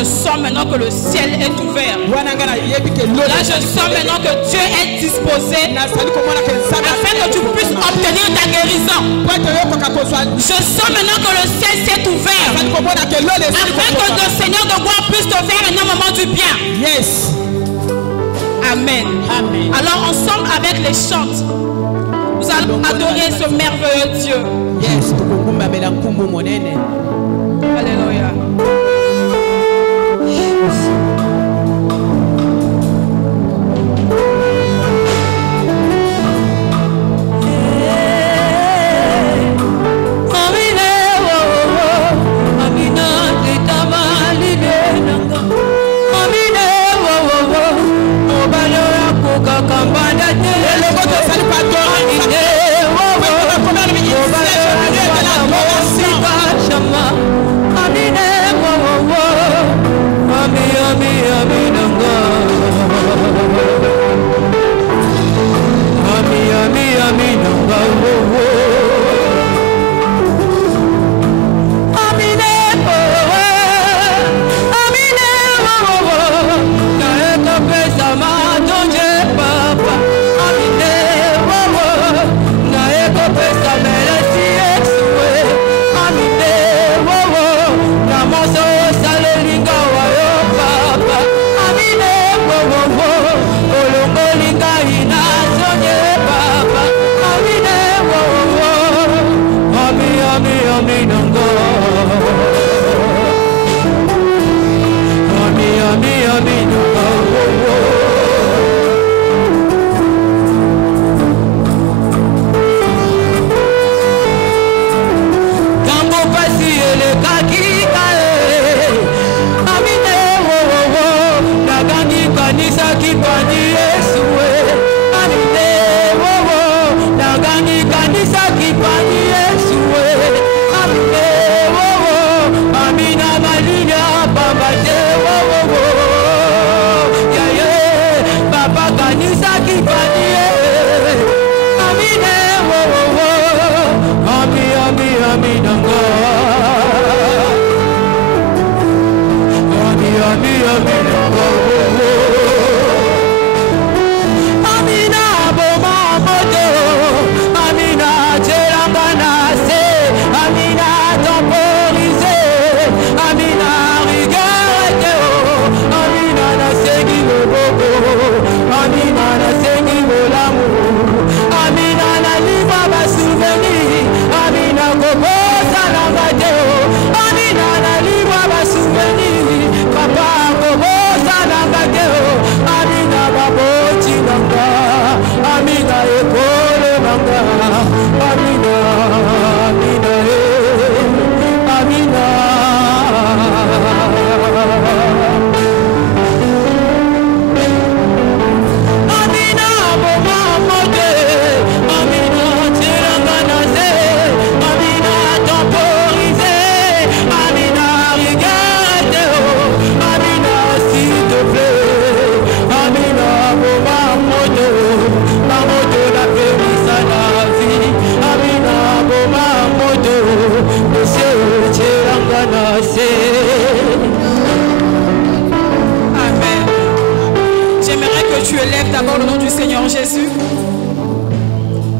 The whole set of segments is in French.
Je sens maintenant que le ciel est ouvert. Là, je sens maintenant que Dieu est disposé afin que tu puisses obtenir ta guérison. Je sens maintenant que le ciel s'est ouvert afin que le Seigneur de gloire puisse te faire énormément du bien. Yes. Amen. Amen. Alors ensemble avec les chantes, nous allons adorer ce merveilleux Dieu. Yes. Alléluia.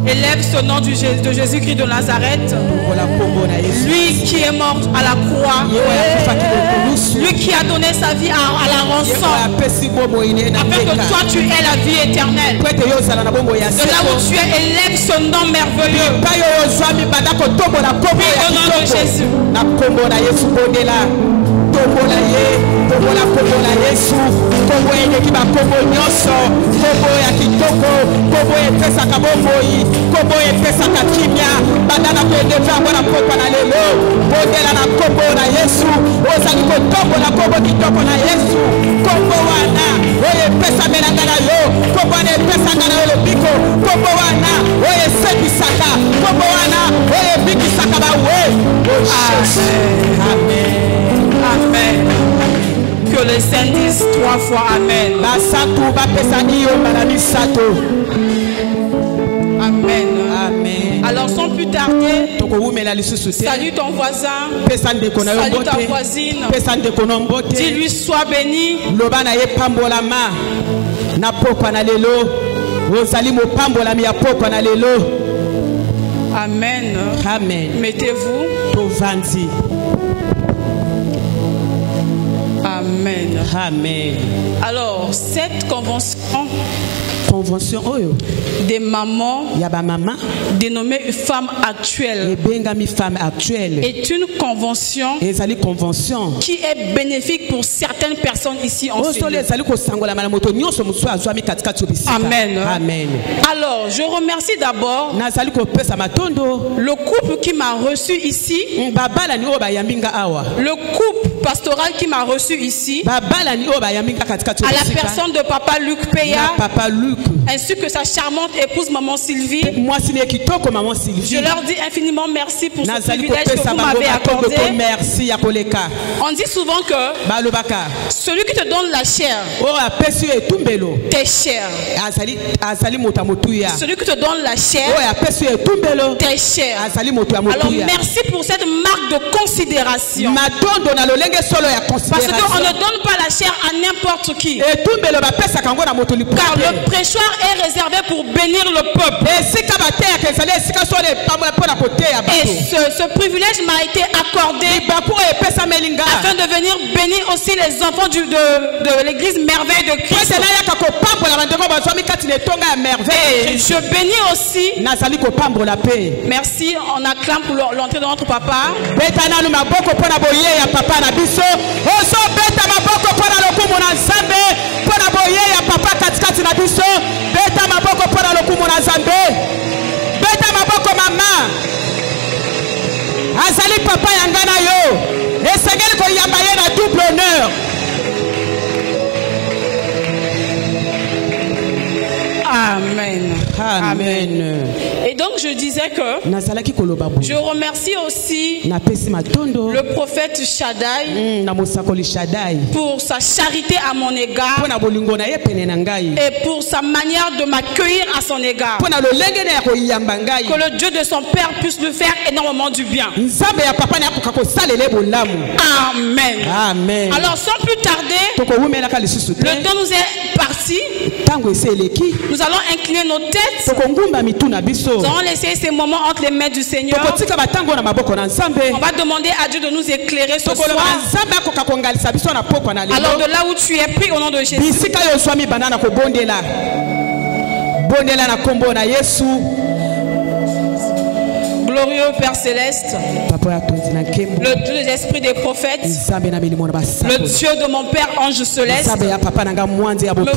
Élève ce nom de Jésus-Christ de Nazareth. Lui qui est mort à la croix. Lui qui a donné sa vie à la rançon. Afin que toi tu aies la vie éternelle. De là où tu es, élève ce nom merveilleux. Oui, au nom de Jésus. Amen. Que les saints disent 3 fois Amen. Amen. Amen. Alors sans plus tarder, remarqué. Salue ton voisin. Salue ta voisine. Dis-lui sois béni. Amen. Amen. Mettez-vous. Amen. Amen. Alors, cette convention des mamans dénommée femme actuelle est une convention qui est bénéfique pour certaines personnes ici en Suisse. Amen. Amen. Alors, je remercie d'abord le couple qui m'a reçu ici, le couple pastoral qui m'a reçu ici, à la personne de Papa Luc Peya, ainsi que sa charmante épouse Maman Sylvie. Je leur dis infiniment merci pour ce privilège que vous m'avez accordé. On dit souvent que celui qui te donne la chair t'es cher. Celui qui te donne la chair t'es cher. Alors merci pour cette marque de considération. Parce qu'on ne donne pas la chair à n'importe qui. Car le prêchoir est réservé pour bénir le peuple. Et ce privilège m'a été accordé afin de venir bénir aussi les enfants de l'église Merveille de Christ. Et je bénis aussi. Merci, on acclame pour l'entrée de notre papa. Beta maboko pona lokumu na Nzambe. Beta maboko mama. Azali papa yangana yo. Esengeli ko yamba ye na double honneur. Amen. Amen. Et donc je disais que je remercie aussi le prophète Shaddai pour sa charité à mon égard et pour sa manière de m'accueillir à son égard. Que le Dieu de son père puisse lui faire énormément du bien. Amen. Amen. Alors sans plus tarder, le temps nous est parti. Nous allons incliner nos têtes. Nous allons laisser ces moments entre les mains du Seigneur. On va demander à Dieu de nous éclairer ce soir. Alors de là où tu es pris au nom de Jésus. Glorieux Père Céleste, le Dieu des esprits des prophètes, le Dieu de mon Père Ange Céleste, me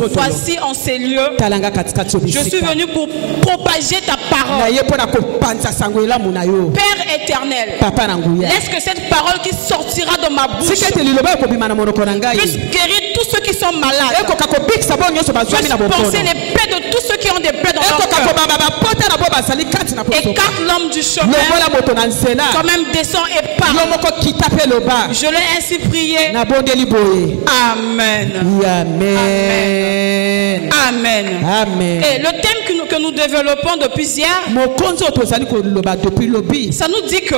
voici en ces lieux. Je suis venu pour propager ta parole. Père éternel, laisse que cette parole qui sortira de ma bouche puisse guérir tous ceux qui sont malades, puisse penser les plaies de tous ceux qui ont des plaies dans leur cœur. Écarte l'homme du chemin, quand même descend et part. Je l'ai ainsi prié. Amen. Amen. Amen. Amen. Et le thème que nous développons depuis hier, ça nous dit que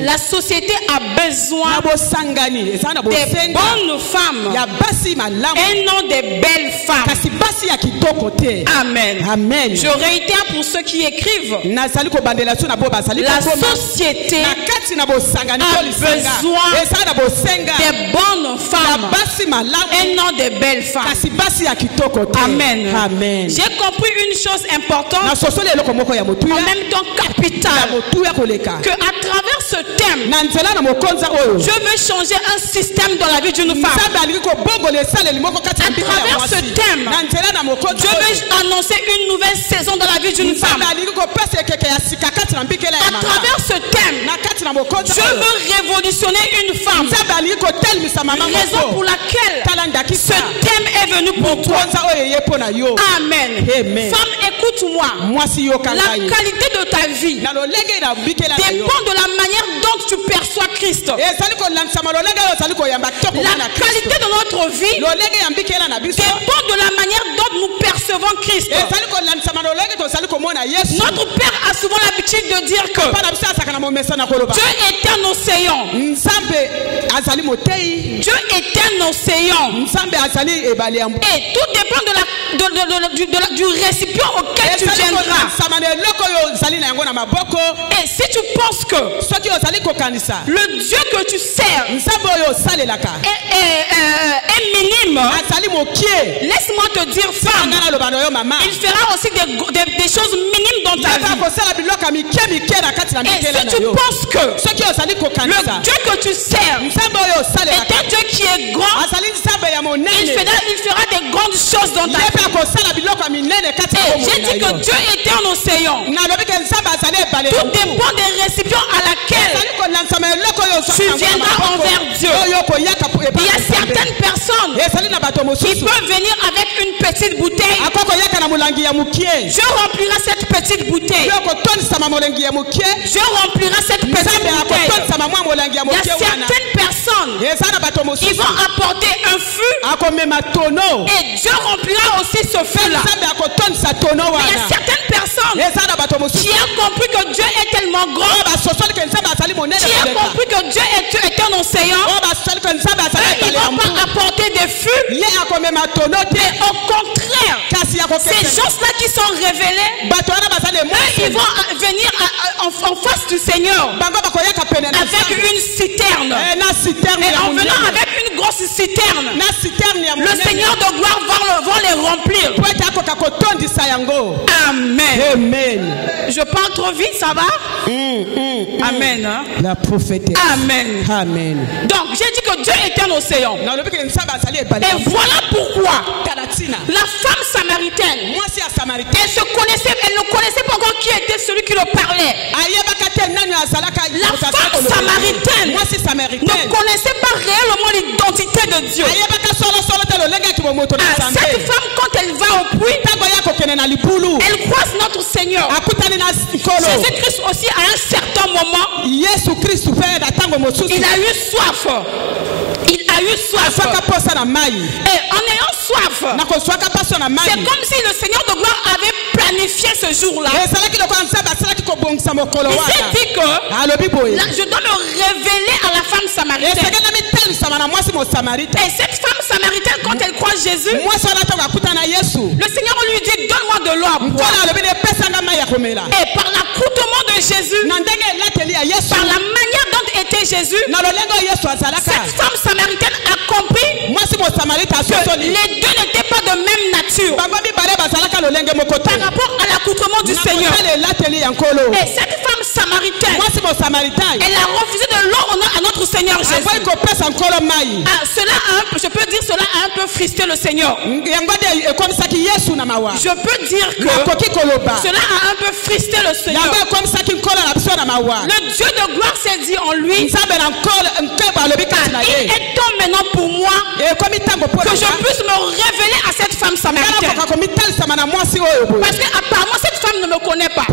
la société a besoin des bonnes femmes et non des belles femmes. Amen. Amen. Je réitère pour ceux qui écrivent. La société a besoin des bonnes femmes et non des belles femmes. Amen. Amen. J'ai compris une chose importante, en même temps capitale, que à travers ce thème, je veux changer un système dans la vie d'une femme. À travers ce thème, je veux annoncer une nouvelle saison dans la vie d'une femme. À travers ce thème, je veux révolutionner une femme. Raison pour laquelle ce thème est venu pour toi. Amen. Femme, écoute-moi. La qualité de ta vie dépend de la manière dont tu perçois Christ. La qualité de notre vie dépend de la manière dont nous percevons recevons Christ, notre Père a souvent l'habitude de dire que Dieu est un océan. Dieu est un océan. Et tout dépend du récipient auquel tu viendras. Et si tu penses que le Dieu que tu sers est minime, laisse-moi te dire, femme, il fera aussi des choses minimes dans ta vie. Et si tu penses que le Dieu que tu sers est un Dieu qui est grand, il fera des grandes choses dans ta vie. Et j'ai dit que Dieu était un océan. Tout dépend des récipients à laquelle tu viendras envers Dieu. Il y a certaines personnes qui peuvent venir avec une petite bouteille. Je remplirai cette petite bouteille. Je remplirai cette petite bouteille. Il y a certaines personnes qui vont apporter un fût et Dieu remplira aussi ce feu-là. Il y a certaines personnes qui ont compris que Dieu est tellement grand, qui ont compris que Dieu est un océan. Ils ne vont pas apporter des fûts, mais au contraire, ces gens-là qui sont révélés, ils vont venir en face du Seigneur avec une citerne. Et en venant avec une grosse citerne, le Seigneur de gloire va les remplir. Amen. Je parle trop vite, ça va? Amen. Hein? La prophétesse. Amen. Amen. Donc j'ai dit que Dieu est un océan. Et voilà pourquoi la femme samaritaine, elle ne connaissait pas encore qui était celui qui le parlait. La femme samaritaine ne connaissait pas réellement l'identité de Dieu. Cette femme, quand elle va au puits, elle croise notre Seigneur. Jésus-Christ aussi à un certain moment, il a eu soif. Et en ayant soif, c'est comme si le Seigneur de gloire avait planifié ce jour-là. Il s'est dit que je dois me révéler à la femme samaritaine. Et cette femme samaritaine, quand elle croise Jésus, le Seigneur lui dit, donne-moi de l'eau à boire. Et par l'accoutrement de Jésus, par la manière dont était Jésus, cette femme samaritaine a compris que les deux n'étaient pas de même nature par rapport à l'accoutrement du Seigneur. Et cette femme samaritaine, elle a refusé de l'eau à notre Seigneur Jésus. Je peux dire cela a un peu frustré le Seigneur. Je peux dire que cela a un peu frustré le Seigneur. Le Dieu de gloire s'est dit en lui, il est temps maintenant pour moi que je puisse me révéler à cette femme samaritaine. Parce qu'apparemment cette femme ne me connaît pas.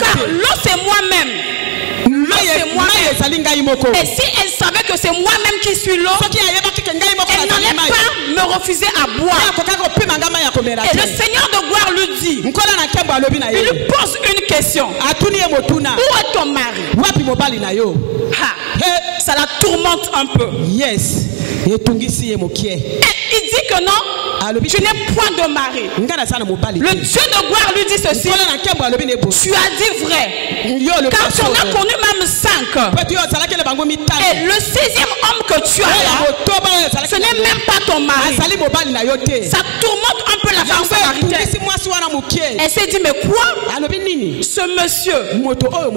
Car l'eau c'est moi-même. Et si elle savait que c'est moi-même qui suis l'eau, elle n'allait pas me refuser à boire. Et le Seigneur de gloire lui dit, il lui pose une question. Où est ton mari? Ça la tourmente un peu. Et il dit que non, tu n'es point de mari. Le Dieu de gloire lui dit ceci, tu as dit vrai, car tu en as connu même 5. Et le 6e homme que tu as là, ce n'est même pas ton mari. Ça tourmente un peu la femme samaritaine. Elle s'est dit, mais quoi? Ce monsieur,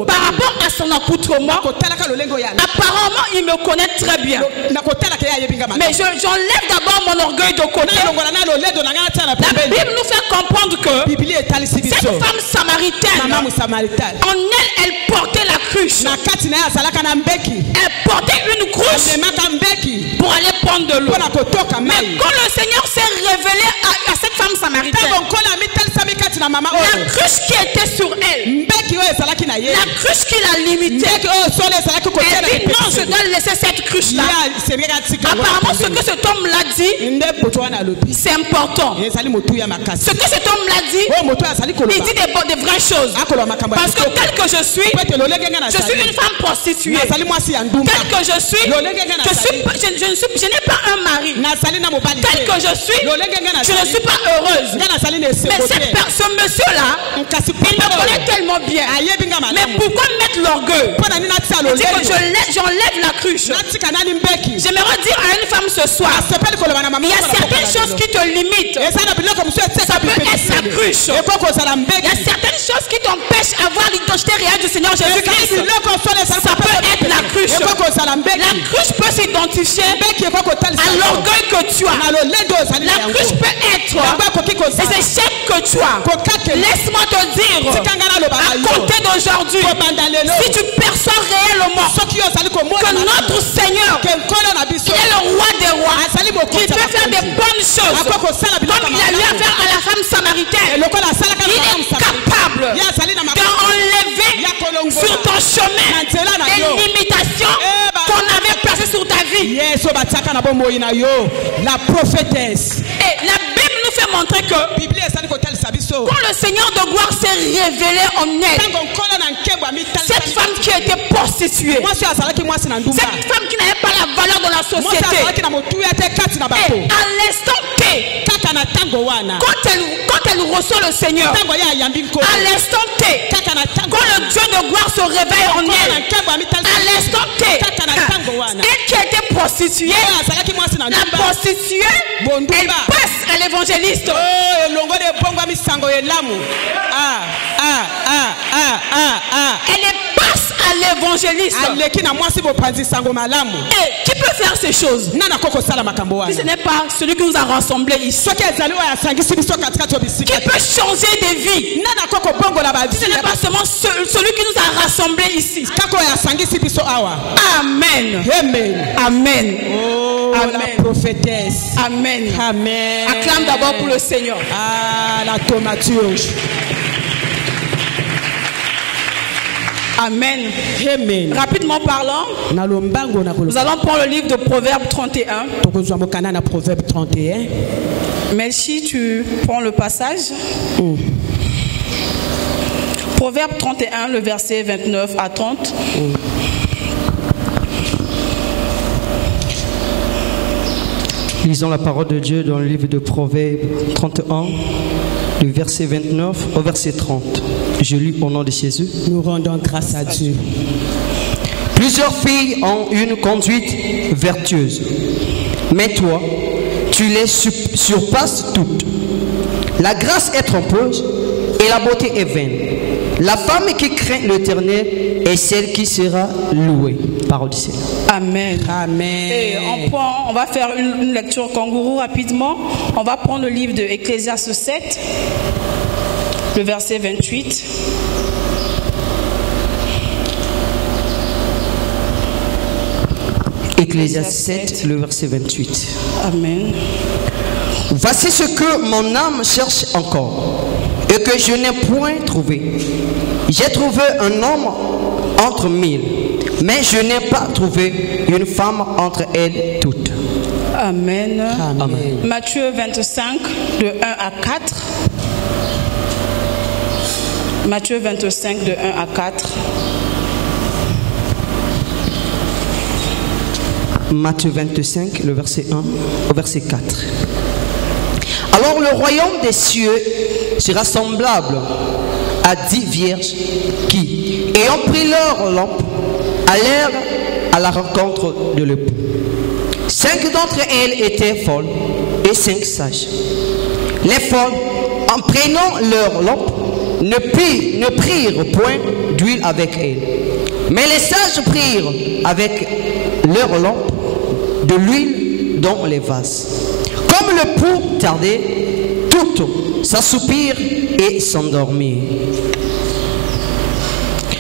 par rapport à son accoutrement, apparemment il me connaît très bien. Mais j'enlève d'abord mon orgueil de côté. La Bible nous fait comprendre que cette femme samaritaine, en elle, elle portait la cruche. Elle portait une cruche pour aller prendre de l'eau. Mais quand le Seigneur s'est révélé à cette femme samaritaine, la cruche qui était sur elle, la cruche qui la limitait, elle dit non, je dois laisser cette cruche là. Apparemment ce que cet homme l'a dit, c'est important. Ce que cet homme l'a dit, il dit des vraies choses. Parce que tel que je suis une femme prostituée. Tel que je n'ai pas un mari. Tel que je ne suis pas heureuse. Mais ce monsieur-là, il me connaît tellement bien. Mais pourquoi mettre l'orgueil? Il dit que j'enlève la cruche. J'aimerais dire à une femme ce soir, il y a certaines choses qui te limitent. Ça peut être la cruche. Il y a certaines choses qui t'empêchent d'avoir l'identité réelle du Seigneur Jésus-Christ. Ça peut être la cruche. La cruche peut s'identifier à l'orgueil que tu as. La cruche peut être les échecs que tu as. Laisse-moi te dire, à compter d'aujourd'hui, si tu perçois réellement que notre Seigneur, il est le roi des rois, qui peut faire des bonnes choses, comme il a eu à faire à la femme samaritaine, il est capable d'enlever sur ton chemin les limitations qu'on avait placées sur ta vie. La prophétesse. Et la Bible nous fait montrer que quand le Seigneur de gloire s'est révélé en elle, cette femme qui était prostituée, cette femme qui n'avait pas la valeur de la société, et à l'instant T, quand elle reçoit le Seigneur, à l'instant T, quand le Dieu de gloire se réveille en elle, à l'instant T, elle qui était prostituée, la prostituée, elle passe à l'évangéliste. Elle passe à l'évangéliste. Et qui peut faire ces choses? Si ce n'est pas celui qui nous a rassemblés ici. Qui peut changer des vies? Si ce n'est pas seulement celui qui nous a rassemblés ici. Amen. Amen. Amen. La prophétesse. Amen. Amen. Acclame d'abord pour le Seigneur. La thaumaturge. Amen. Amen. Rapidement parlant, nous allons prendre le livre de Proverbe 31. Proverbe 31. Melchi, tu prends le passage. Proverbe 31, le verset 29 à 30. Lisons la parole de Dieu dans le livre de Proverbe 31, du verset 29 au verset 30. Je lis au nom de Jésus. Nous rendons grâce à Dieu. Plusieurs filles ont une conduite vertueuse, mais toi, tu les surpasses toutes. La grâce est trompeuse et la beauté est vaine. La femme qui craint l'Éternel est celle qui sera louée. Parole du Seigneur. Amen. Amen. Et on va faire une lecture kangourou rapidement. On va prendre le livre de Ecclésiaste 7, le verset 28. Ecclésiaste 7, le verset 28. Amen. Voici ce que mon âme cherche encore et que je n'ai point trouvé. J'ai trouvé un homme entre mille, mais je n'ai pas trouvé une femme entre elles toutes. Amen. Amen. Matthieu 25, de 1 à 4. Matthieu 25, de 1 à 4. Matthieu 25, le verset 1 au verset 4. Alors le royaume des cieux sera semblable à 10 vierges qui, ayant pris leur lampe, allèrent à la rencontre de l'époux. 5 d'entre elles étaient folles et 5 sages. Les folles, en prenant leur lampe, ne prirent point d'huile avec elles. Mais les sages prirent avec leur lampe de l'huile dans les vases. Comme le pou tardait, toutes s'assoupirent et s'endormirent.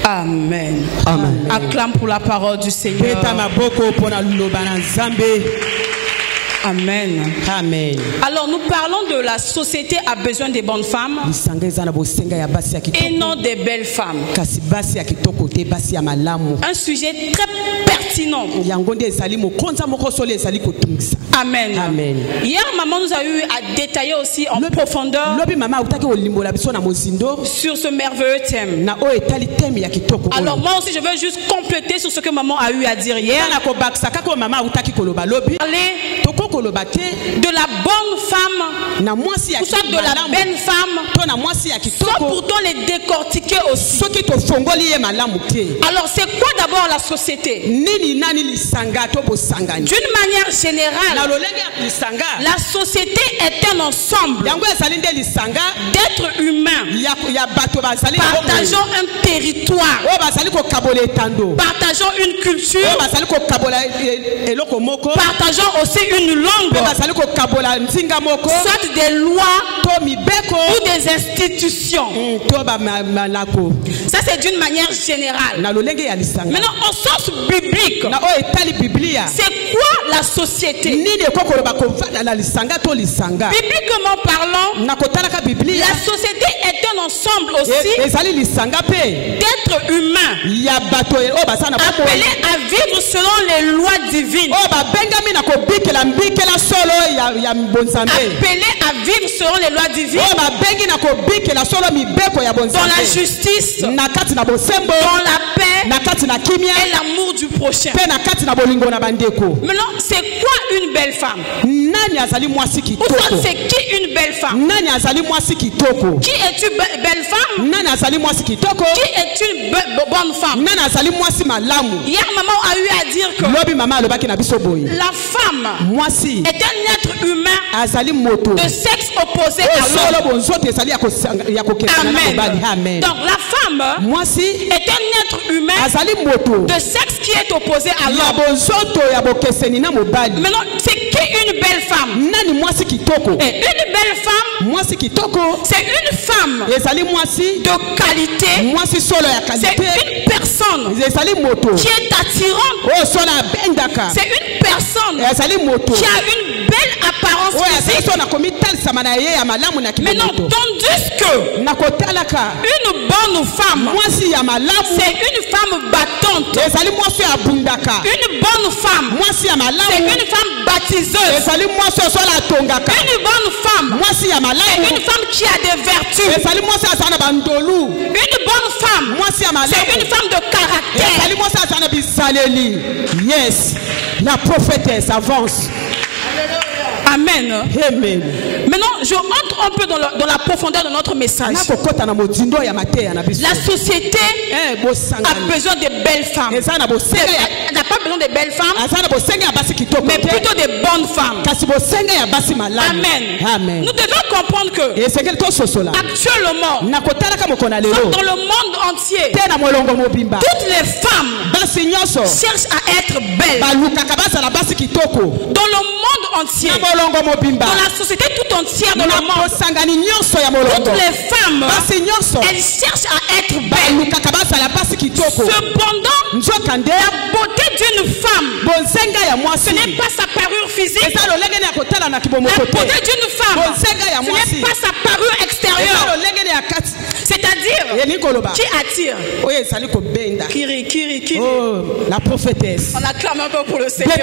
Amen. Amen. Acclame pour la parole du Seigneur. Amen. Amen. Alors nous parlons de la société a besoin des bonnes femmes et non des belles femmes. Un sujet très pertinent. Amen. Amen. Hier, maman nous a eu à détailler aussi en profondeur sur ce merveilleux thème. Alors moi aussi, je veux juste compléter sur ce que maman a eu à dire hier. De la bonne femme, ou soit de la belle femme, soit pourtant les décortiquer aussi. Alors c'est quoi d'abord la société? D'une manière générale, la société est un ensemble d'êtres humains partageant un territoire, partageant une culture, partageant aussi une langue, soit des lois ou des institutions. Ça c'est d'une manière générale. Maintenant au sens biblique, c'est quoi la société? Bibliquement parlant, la société est un ensemble aussi d'êtres humains appelés à vivre selon les lois divines, appelés à vivre selon les lois divines, dans la justice, dans la paix et l'amour du prochain. Maintenant, c'est quoi une belle femme? Ou soit c'est qui une belle femme? Qui est une belle femme? Qui est une bonne femme? Hier, maman a eu à dire que la femme est un être humain de sexe opposé à l'autre. Amen. Donc la femme est un être humain de sexe qui est opposé à l'autre. Maintenant, c'est qui une belle femme? Et une belle femme, c'est une femme de qualité. C'est une personne qui est attirante. C'est une personne qui a une belle apparence physique. Mais non, tandis que une bonne femme, c'est une femme battante. Une bonne femme, c'est une femme baptiseuse. Une bonne femme, c'est une femme qui a des vertus. Une bonne femme, c'est une femme de caractère. Yes, la prophétesse avance. Amen. Amen. Maintenant, je rentre un peu dans la profondeur de notre message. La société a besoin de belles femmes. Elle n'a pas besoin de belles femmes, mais plutôt de bonnes femmes. Amen. Nous devons comprendre que actuellement, dans le monde entier, toutes les femmes cherchent à être belles. Dans le monde entier, dans la société tout entière, dans le monde, toutes les femmes, elles cherchent à être belles. Cependant, la beauté d'une femme, ce n'est pas sa parure physique. La beauté d'une femme, ce n'est pas sa parure extérieure. C'est-à-dire, qui attire? Kiri. Oh, la prophétesse. On acclame un peu pour le Seigneur.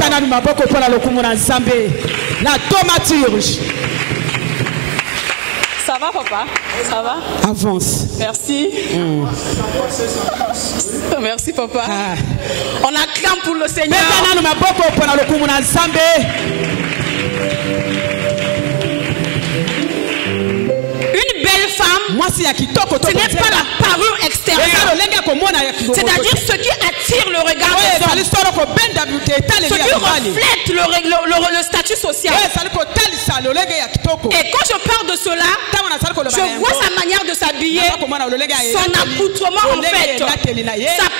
La thaumaturge. Ça va, papa? Ça va? Avance. Merci. Merci, papa. On acclame pour le Seigneur. Une belle femme, ce n'est pas la parure extérieure. C'est-à-dire ce qui attire le regard des hommes, ce qui reflète le statut social. Et quand je parle de cela, je vois sa manière de s'habiller, son accoutrement en fait, sa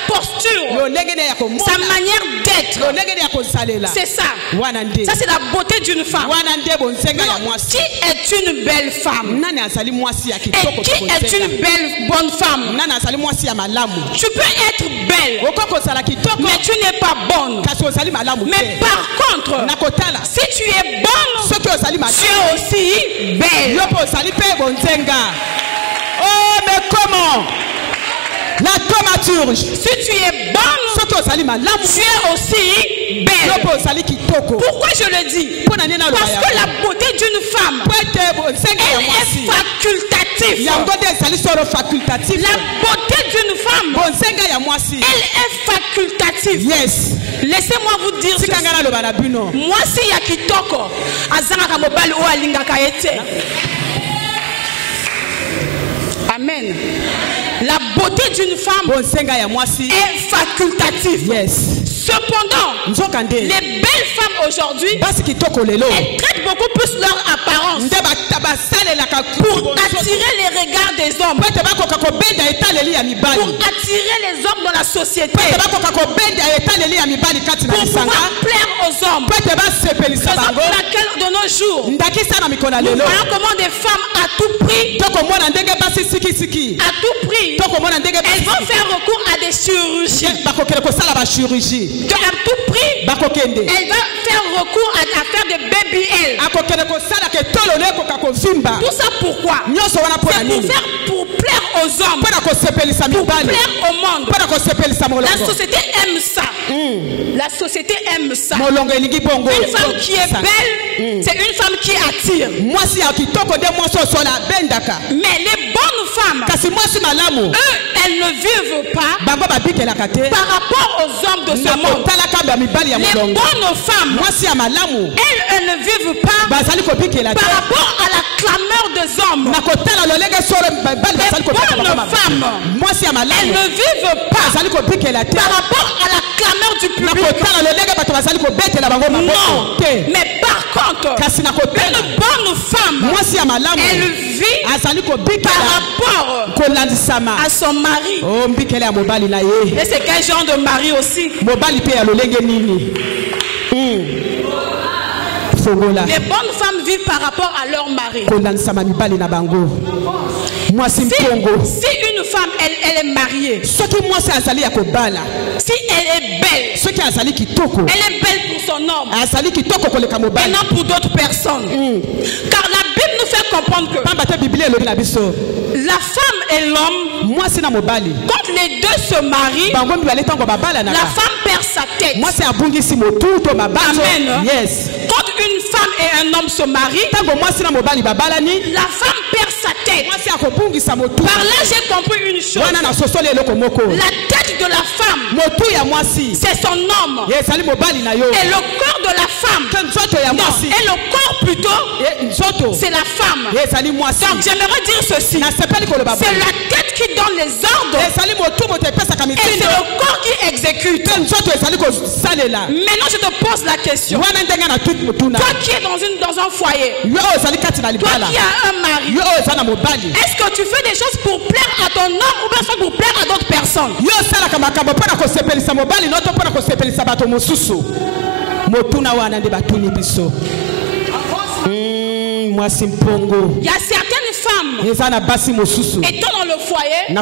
posture, sa manière d'être. C'est ça. Ça c'est la beauté d'une femme. Qui est une belle femme? Et qui est une belle bonne femme? Tu peux être belle, mais tu n'es pas bonne. Mais par contre, si tu es bonne, tu es aussi belle. Oh, mais comment? La thaumaturge. Si tu es bonne, Soki ozali malamu. tu es aussi belle. Yopo ozali kitoko. Pourquoi je le dis? Parce que la beauté d'une femme, elle est facultative. Yango de ezali solo facultatif. La beauté d'une femme, Bonzenga ya mwasi. elle est facultative. Yes. Laissez-moi vous dire ceci. Sikanga loba na bino. Mwasi ya kitoko azanga mobali o alingaka ete. Amen. La beauté d'une femme Bonzenga ya mwasi est facultative. Yes. Cependant, les belles femmes aujourd'hui, elles traitent beaucoup plus leur apparence pour attirer les regards des hommes, pour attirer les hommes dans la société, pour pouvoir plaire aux hommes. C'est pour laquelle de nos jours, nous voyons comment des femmes à tout prix, elles vont faire recours à des chirurgies. À tout prix, elle va faire recours à faire des baby L. Tout ça pourquoi? C'est pour plaire aux hommes, pour plaire au monde. La société aime ça. La société aime ça. Une femme qui est belle, c'est une femme qui attire. Mais les bonnes femmes, eux, elles ne vivent pas par rapport aux hommes de ce monde. Les bonnes femmes, elles ne vivent pas par rapport à la clameur des hommes. Les bonnes femmes, elles ne vivent pas par rapport à la clameur du public. Non. Mais par contre, une bonne femme, elle vit par rapport à son mari. Et c'est quel genre de mari aussi? Les bonnes femmes vivent par rapport à leur mari. Si une femme elle est mariée, si elle est belle, elle est belle pour son homme et non pour d'autres personnes. Car la Bible nous fait comprendre que la femme et l'homme, quand les deux se marient, la femme perd sa tête. Amen. Yes. Quand une femme et un homme se marient, la femme perd sa tête. Par là, j'ai compris une chose. La tête de la femme, c'est son homme. Et le corps de la femme, non, et le corps plutôt, c'est la femme. Donc j'aimerais dire ceci. C'est la tête qui donne les ordres et c'est le corps qui exécute. Maintenant je te pose la question. Toi qui es dans un foyer, toi qui as un mari, est-ce que tu fais des choses pour plaire à ton homme ou bien pour plaire à d'autres personnes? Il y a certaines femmes étant dans le foyer, elles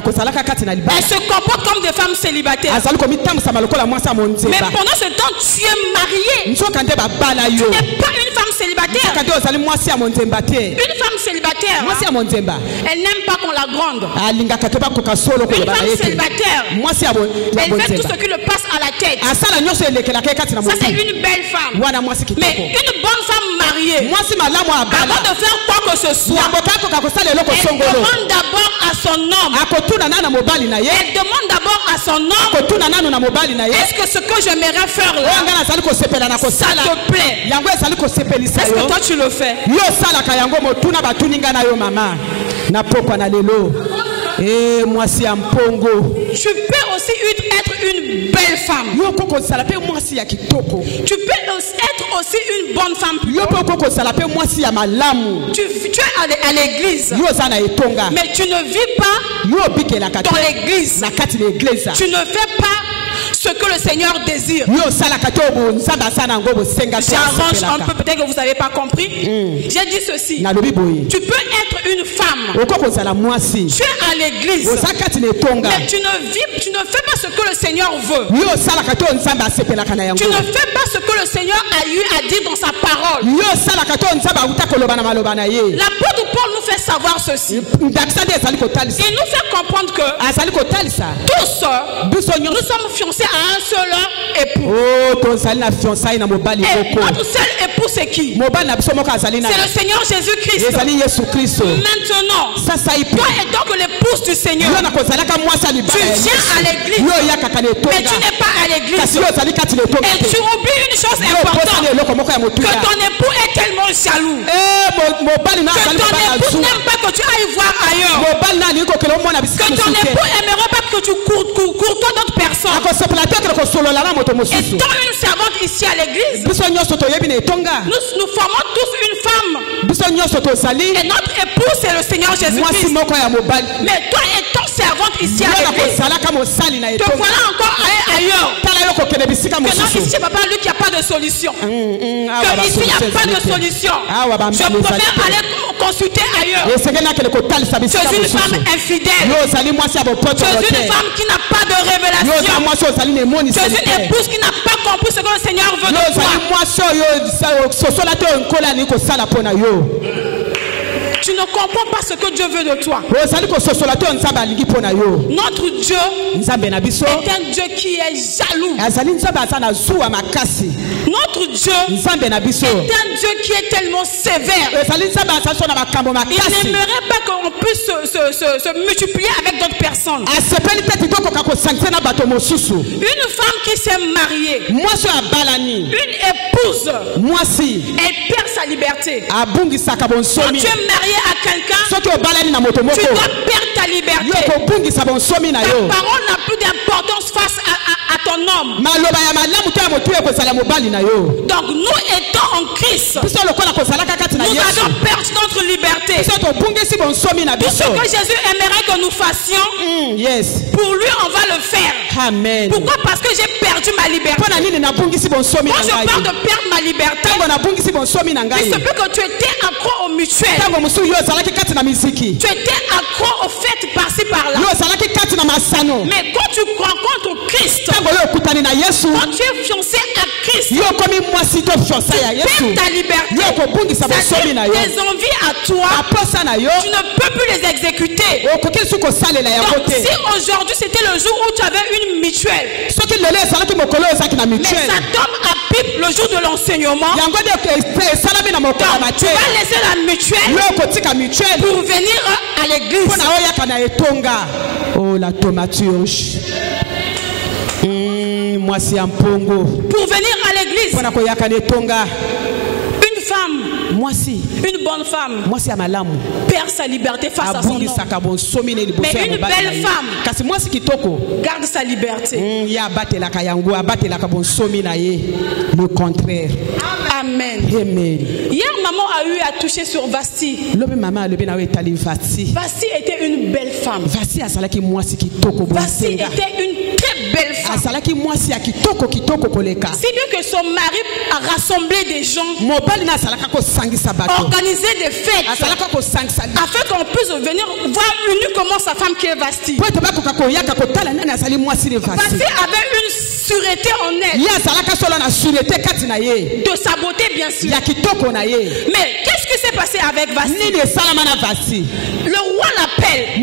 se comportent comme des femmes célibataires. Mais pendant ce temps, tu es marié. Tu n'es pas une femme célibataire. Une femme célibataire, elle n'aime pas qu'on la gronde. Une femme célibataire, elle fait tout ce qui le passe à la tête. Ça c'est une belle femme. Mais une bonne femme mariée, avant de faire quoi que ce soit, elle demande d'abord à son homme. Elle demande d'abord à son homme. Est-ce que ce que j'aimerais faire là, ça te plaît? Est-ce que toi tu le fais? Tu peux aussi être une belle femme. Tu peux être aussi une bonne femme. Tu es à l'église, mais tu ne vis pas dans l'église. Tu ne fais pas ce ce que le Seigneur désire. J'arrange un peu, peut-être que vous n'avez pas compris. J'ai dit ceci. Tu peux être une femme. Tu es à l'église. Mais tu ne fais pas ce que le Seigneur veut. Tu ne fais pas ce que le Seigneur a eu à dire dans sa parole. L'apôtre Paul nous fait savoir ceci. Il nous fait comprendre que tous nous sommes fiancés à un seul époux. Et notre seul époux c'est qui? C'est le Seigneur Jésus-Christ. Maintenant, toi étant que l'épouse du Seigneur, tu viens à l'église, mais tu n'es pas à l'église. Et tu oublies une chose importante, que ton époux est tellement jaloux, que ton époux n'aime pas que tu ailles voir ailleurs, que ton époux aimerait pas que tu courtoies d'autres personnes. Étant une servante ici à l'église, nous formons tous une femme. Et notre époux c'est le Seigneur Jésus-Christ. Mais toi étant servante ici à l'église, te voilà encore ailleurs. Que non, ici il n'y a pas lui qui n'a pas de solution. Que ici il n'y a pas de solution. Je préfère aller consulter ailleurs. Je suis une femme infidèle. Je suis une femme qui n'a pas de révélation. Je suis une épouse qui n'a pas compris ce que le Seigneur veut de toi. Tu ne comprends pas ce que Dieu veut de toi. Notre Dieu est un Dieu qui est jaloux. Notre Dieu est un Dieu qui est tellement sévère. Il n'aimerait pas qu'on puisse se multiplier avec d'autres personnes. Une femme qui s'est mariée, une épouse, elle perd sa liberté. Quand tu es marié à quelqu'un, tu dois perdre ta liberté. Ta parole n'a plus d'importance face à ton homme. Donc nous étant en Christ, nous avons perdu notre liberté. Tout ce que Jésus aimerait que nous fassions, pour lui on va le faire. Amen. Pourquoi? Parce que j'ai perdu ma liberté. Quand je parle de perdre ma liberté, il se peut que tu étais accro au mutuel. Tu étais accro au fait par-ci par-là. Mais quand tu rencontres Christ, quand tu es fiancé à Christ, tu perds ta liberté. Tes envies à toi, tu ne peux plus les exécuter. Donc si aujourd'hui c'était le jour où tu avais une mutuelle, mais ça tombe à pipe le jour de l'enseignement, tu vas laisser la mutuelle pour venir à l'église. Oh, la tomaturge. Moi c'est un pongo. Pour venir à l'église, une femme, une bonne femme, perd sa liberté face à son homme. Mais une belle femme garde sa liberté. Le contraire. Amen. Hier, maman a eu à toucher sur Vasti. Vasti était une belle femme. Vasti était une très belle femme. Si bien que son mari a rassemblé des gens, organisé des fêtes, afin qu'on puisse venir voir uniquement sa femme qui est Vasti. Vasti avait une sûreté en elle. De sa beauté, bien sûr. Mais qu'est-ce qui s'est passé avec Vasti? Le roi l'appelle.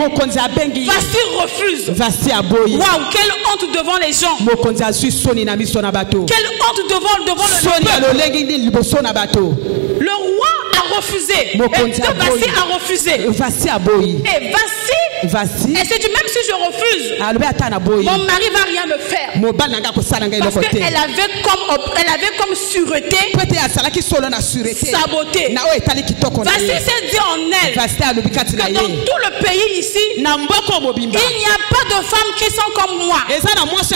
Vasti refuse. Waouh, quelle honte devant les gens. Quelle honte devant le peuple. Le roi a refusé. Et Vasti a refusé. Et Vasti, elle s'est dit, même si je refuse, mon mari va rien me faire. Parce qu'elle avait comme sûreté sa beauté. Vasti s'est dit en elle que dans tout le pays ici, il n'y a pas de femmes qui sont comme moi. Mais Vasti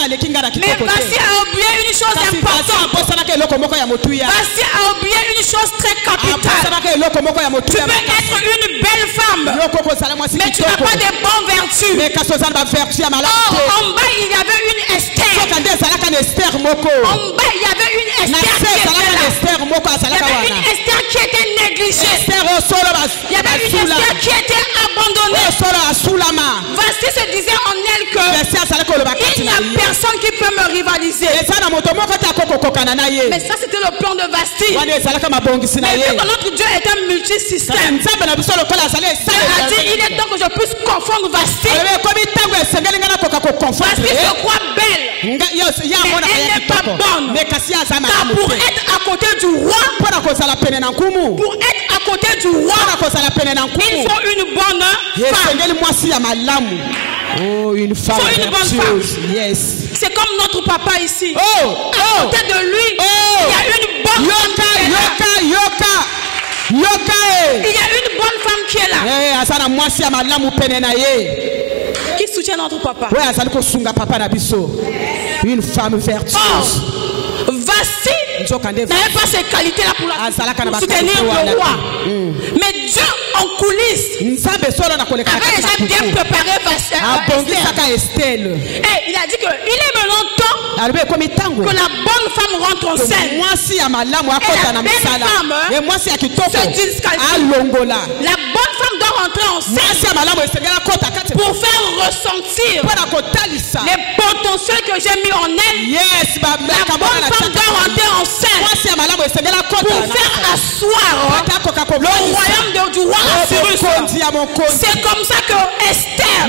a oublié une chose importante. Vasti a oublié une chose très capitale. Tu peux être une belle femme, mais tu n'as pas de bonnes vertus. En bas, il y avait une Esther. En bas, il y avait une Esther qui était là. Il y avait une Esther qui était négligée. Il y avait une Esther qui était abandonnée. Vasti se disait en elle que il n'y a personne qui peut me rivaliser. Mais ça, c'était le plan de Vasti. Mais vu que notre Dieu est un multisystème, il a dit il est temps que je puisse confondre Vasti. Vasti se croit belle, mais elle n'est pas bonne. Car pour être à côté du roi, il faut une bonne femme. Oh, une femme vertueuse. Yes. C'est comme notre papa ici. À côté de lui, il y a une bonne femme qui est là. Il y a une bonne femme qui est là. Qui soutient notre papa. Une femme vertueuse. Vasti n'avait pas ces qualités-là pour soutenir le roi. Mais Dieu en coulisses avait déjà bien préparé Vasti. Et il a dit qu'il est maintenant temps que la bonne femme rentre en scène. Et la belle femme se disqualifie. La bonne femme doit rentrer en scène pour faire ressentir les potentiels que j'ai mis en elle. La bonne femme doit rentrer en scène pour faire asseoir le royaume du roi Assyrus. C'est comme ça que Esther a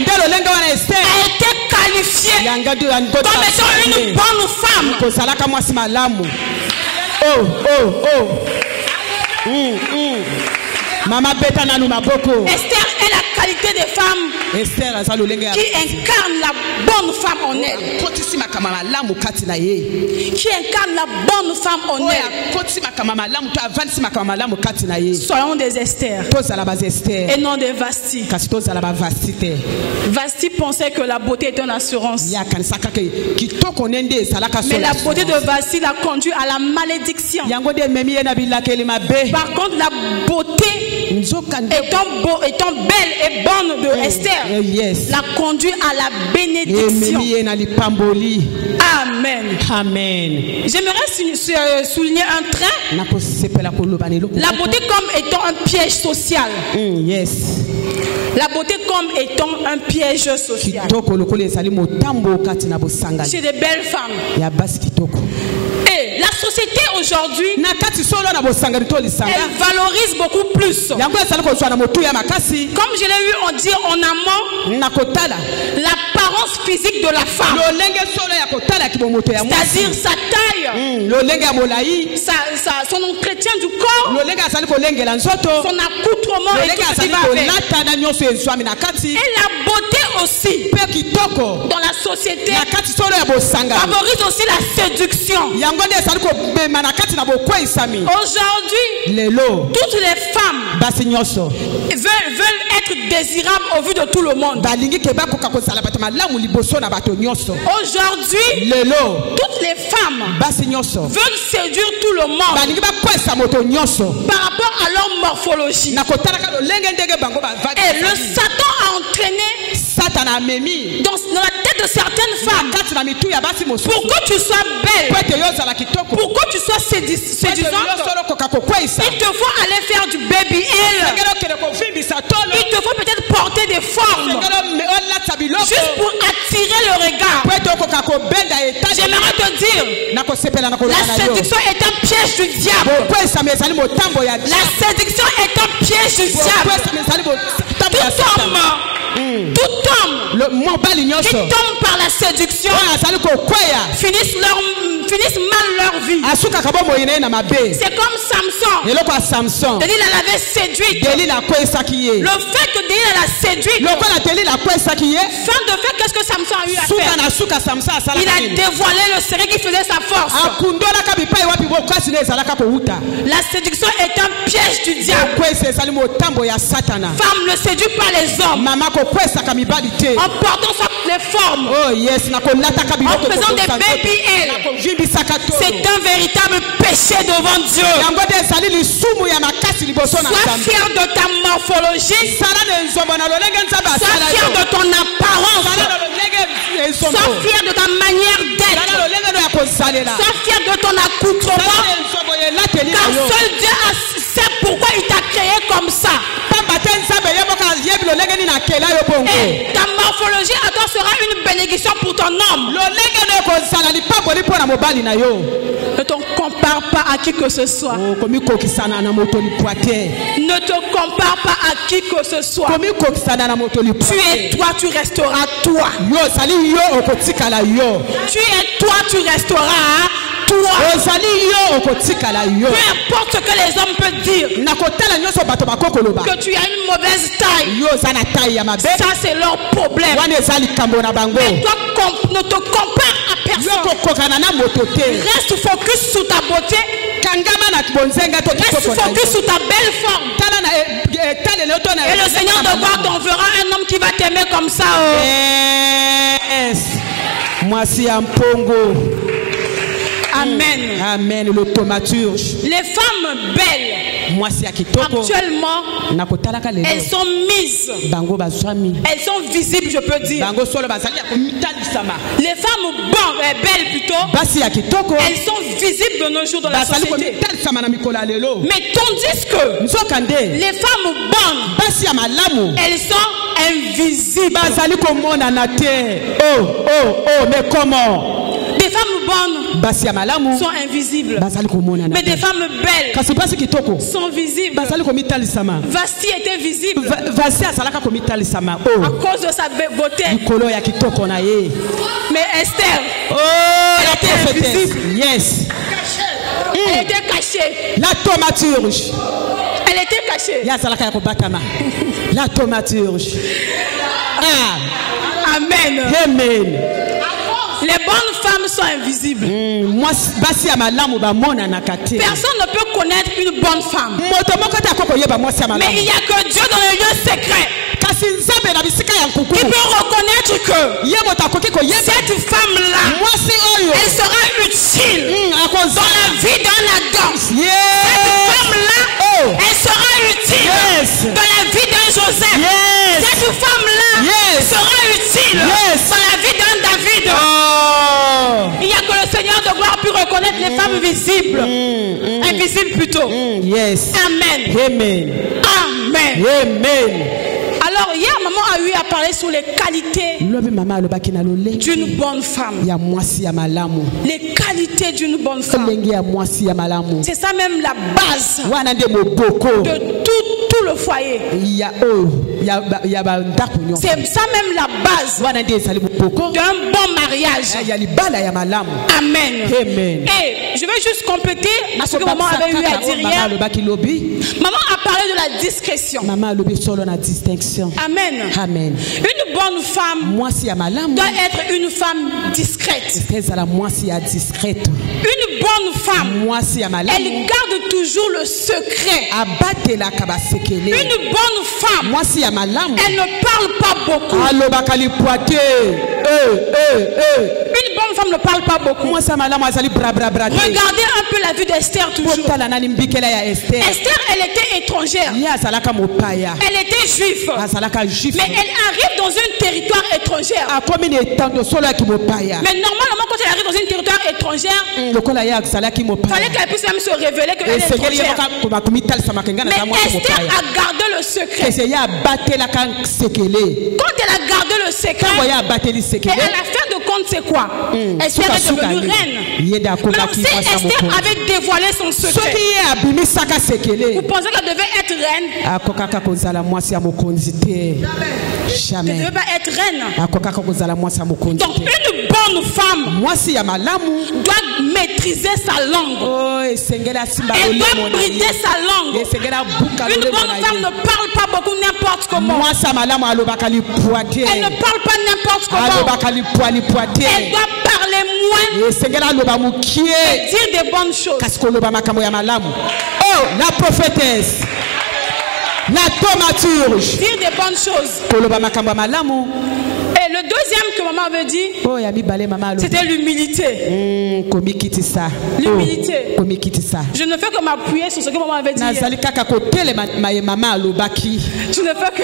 été qualifiée comme étant une bonne femme. Esther est la qualité des femmes qui incarne la bonne femme en elle. Qui incarne la bonne femme en elle. Soyons des Esther et non des Vasti. Vasti pensait que la beauté est une assurance. Mais la beauté de Vasti l'a conduit à la malédiction. Par contre, la beauté étant belle et bonne de Esther l'a conduit à la bénédiction. Amen. J'aimerais souligner un trait. La beauté comme étant un piège social. La beauté comme étant un piège social. Chez des belles femmes. Et la société aujourd'hui, elle valorise beaucoup plus. Comme je l'ai eu en dire en amont, l'apparence physique de la femme. C'est-à-dire sa taille, son entretien du corps, son accoutrement et tout ce qui va avec. Et la beauté aussi dans la société favorise aussi la séduction. Aujourd'hui, toutes les femmes veulent être désirables au vu de tout le monde. Aujourd'hui, toutes les femmes veulent séduire tout le monde par rapport à leur morphologie. Et le Satan a entraîné dans la tête de certaines femmes pour que tu sois belle, pour que tu sois séduisante, il te faut aller faire du baby hair. Il te faut peut-être porter des formes juste pour attirer le regard. J'aimerais te dire, la séduction est un piège du diable. La séduction est un piège du diable. Tout homme qui tombe par la séduction finissent mal leur vie. C'est comme Samson. Delilah l'avait séduite. Le fait que Delilah l'a séduite, fin de fait, qu'est-ce que Samson a eu à faire? Il a dévoilé le secret qui faisait sa force. La séduction est un piège du diable. Femme ne séduit pas les hommes en portant les formes, en faisant des baby hair. C'est un véritable péché devant Dieu. Sois fier de ta morphologie. Sois fier de ton apparence. Sois fier de ta manière Sois fier de ton accoutrement. Car seul Dieu sait pourquoi il t'a créé comme ça. Et ta morphologie à toi sera une bénédiction pour ton homme. Ne te compare pas à qui que ce soit. Ne te compare pas à qui que ce soit. Tu es toi, tu resteras toi. Tu es toi, tu resteras toi. Peu importe ce que les hommes peuvent dire. Que tu as une mauvaise taille. Ça c'est leur problème. Mais toi ne te compare à personne. Reste focus sur ta beauté. Reste focus sur ta belle forme. Et le Seigneur de gloire t'enverra un homme qui va t'aimer comme ça. Moi c'est un pongo. Amen. Amen. Le thaumaturge. Les femmes belles. Actuellement, elles sont mises. Elles sont visibles, je peux dire. Les femmes belles plutôt. Elles sont visibles de nos jours dans la société. Mais tandis que les femmes bonnes, elles sont invisibles. Mais comment? Des femmes bonnes sont invisibles. Mais des femmes belles sont visibles. Vasti était visible à cause de sa beauté. Mais Esther, elle était invisible. Yes. Elle était cachée. La thaumaturge. Elle était cachée. La thaumaturge. Amen. Amen. Les bonnes femmes sont invisibles. Personne ne peut connaître une bonne femme. Mais il n'y a que Dieu dans le lieu secret qui peut reconnaître que cette femme-là, elle sera utile dans la vie d'un Adam. Cette femme-là, elle sera utile dans la vie d'un Joseph. Cette femme-là sera utile dans la vie d'un David. Il n'y a que le Seigneur de gloire pu reconnaître les femmes visibles. Invisibles plutôt. Yes. Amen. Amen. Amen. Amen. Alors hier, maman a eu à parler sur les qualités d'une bonne femme. Les qualités d'une bonne femme. C'est ça même la base de tout le foyer. C'est ça même la base d'un bon mariage. Amen. Amen. Et je vais juste compléter ce que maman avait eu à dire hier. Maman a parlé de la discrétion. Amen. Amen. Une bonne femme doit être une femme discrète. Une bonne femme, elle garde toujours le secret. Une bonne femme, elle ne parle pas beaucoup. Une bonne femme ne parle pas beaucoup. Regardez un peu la vie d'Esther toujours. Esther, elle était étrangère. Elle était juive. Mais elle arrive dans un territoire étrangère. Mais normalement, quand elle arrive dans un territoire étrangère, il fallait qu'elle puisse même se révéler qu'elle est étrangère. Mais Esther a gardé le secret. Quand elle a gardé le secret, et à la fin de compte, c'est quoi? Esther est devenue reine. Maintenant, si Esther avait dévoilé son secret, vous pensez qu'elle devait être reine? Elle ne devait pas être reine. Donc une bonne femme doit maîtriser sa langue. Elle doit brider sa langue. Une bonne femme ne parle pas beaucoup n'importe comment. Elle ne parle pas n'importe comment. Elle doit parler moins et dire des bonnes choses. Oh, la prophétesse, la thaumaturge, dire des bonnes choses. Et le deuxième que maman avait dit, c'était l'humilité. L'humilité. Je ne fais que m'appuyer sur ce que maman avait dit. Je ne fais que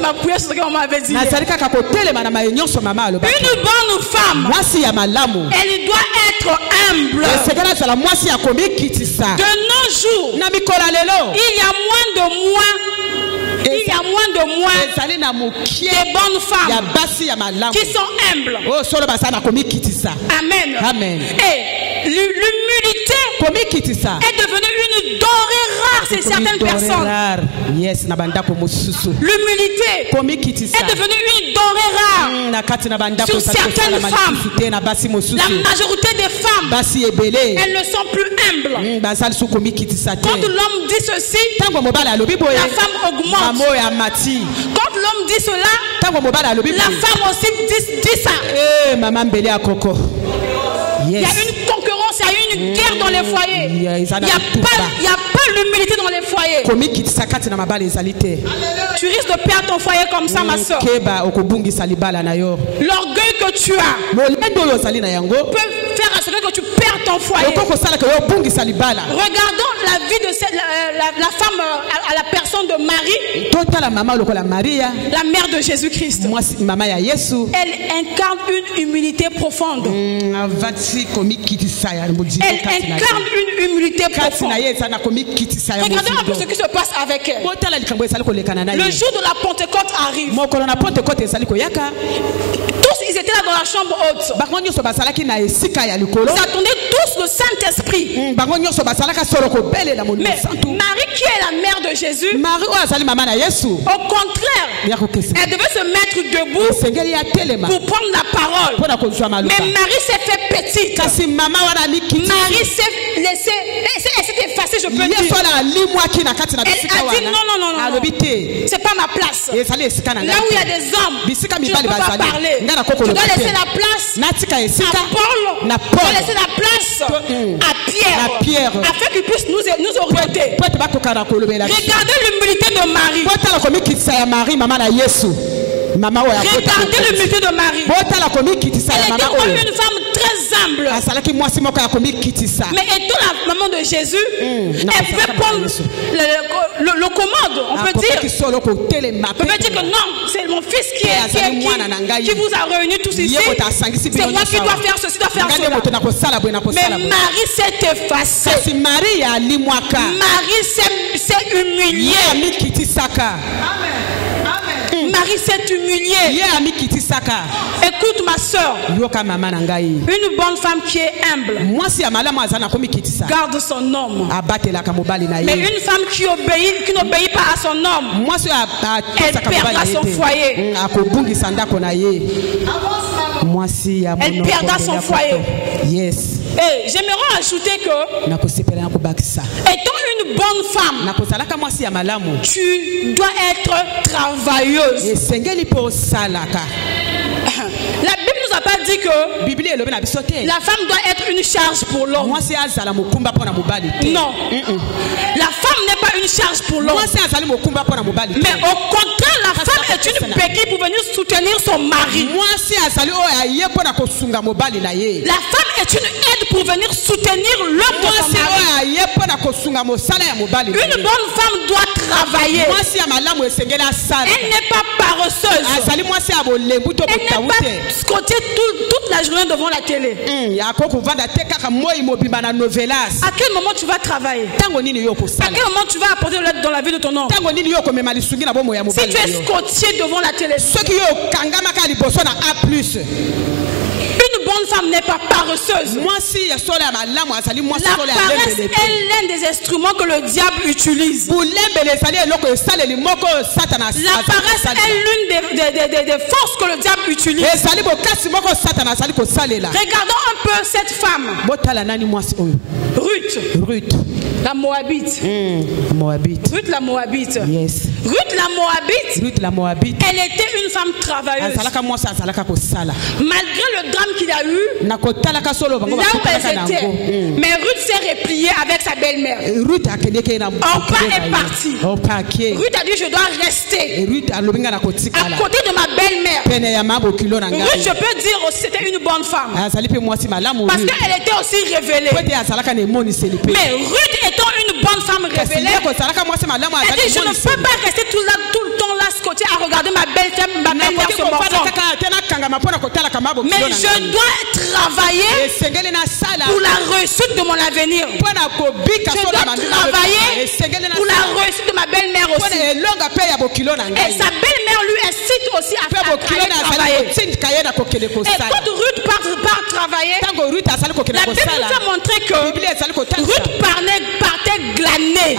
m'appuyer sur ce que maman avait dit. Une bonne femme, elle doit être humble. De nos jours, il y a moins de des bonnes femmes qui sont humbles. Amen. Et l'humilité est devenue une denrée rare chez certaines personnes. L'humilité est devenue une denrée rare sur certaines femmes. La majorité des femmes, elles ne sont plus humbles. Quand l'homme dit ceci, la femme augmente. Quand l'homme dit cela, la femme aussi dit ça. Il y a une concurrence, il y a une guerre dans les foyers. Il n'y a pas l'humilité dans les foyers. Tu risques de perdre ton foyer comme ça, ma soeur. L'orgueil que tu as peut faire à ce que tu perds ton foyer. Regardons la vie de la femme à la personne de Marie, la mère de Jésus-Christ. Elle incarne une humilité profonde. Elle incarne une humilité profonde. Regardez un peu ce qui se passe avec elle. Le jour de la Pentecôte arrive. Tous ils étaient là dans la chambre haute. Ils attendaient tous le Saint-Esprit. Mais Marie qui est la mère de Jésus, au contraire, elle devait se mettre debout pour prendre la parole. Mais Marie s'est fait petite. Marie s'est laissée, elle s'est effacée, je peux dire. Elle a dit non, c'est pas ma place. Là où il y a des hommes, tu ne peux pas parler. Tu dois laisser la place à Paul. Tu dois laisser la place à Pierre, afin qu'il puisse nous orienter. Regardez l'humilité de Marie. Regardez l'humilité de Marie. Elle était comme une femme très humble. Mais étant la maman de Jésus, elle pouvait prendre le commande, on peut dire. On peut dire que non, c'est mon fils qui vous a réunis tous ici. C'est moi qui dois faire ceci, dois faire cela. Mais Marie s'est effacée. Marie s'est humiliée. Marie s'est humiliée. Écoute ma soeur, une bonne femme qui est humble garde son homme. Mais une femme qui n'obéit pas à son homme, elle perdra son foyer. Elle perdra son foyer. Yes. Et j'aimerais ajouter que, étant une bonne femme, tu dois être travailleuse. La Bible nous a pas dit que la femme doit être une charge pour l'homme. Non. La femme n'est pas une charge pour l'homme. Mais au contraire, la femme est une béquille pour venir soutenir son mari. La femme est une aide pour venir soutenir l'homme de son mari. Une bonne femme doit travailler. Elle n'est pas paresseuse. Elle n'est pas scotcher toute la journée devant la télé. À quel moment tu vas travailler? À quel moment tu vas apporter de l'aide dans la vie de ton homme? Si tu es scotché devant la télé, une bonne femme n'est pas paresseuse. La paresse est l'un des instruments que le diable utilise. La paresse est l'une des forces que le diable utilise. Regardons un peu cette femme. Ruth. La Moabite. Ruth la Moabite. Yes. Ruth la Moabite. Elle était une femme travailleuse. Malgré le drame qu'il a eu, là où elle était. Mais Ruth s'est repliée avec sa belle-mère. Ruth est partie. Ruth a dit je dois rester à côté de ma belle-mère. Ruth, je peux dire aussi c'était une bonne femme. Parce qu'elle était aussi révélée. Mais Ruth étant une bonne femme révélée, elle dit je ne peux pas rester tout le temps là scotché à regarder ma belle-mère se morfondre. Mais je dois travailler pour la réussite de mon avenir. Je dois travailler pour la réussite de ma belle-mère aussi. Et sa belle-mère lui incite aussi à travailler. Et quand Ruth part travailler, la Bible nous a montré que Ruth partait glaner.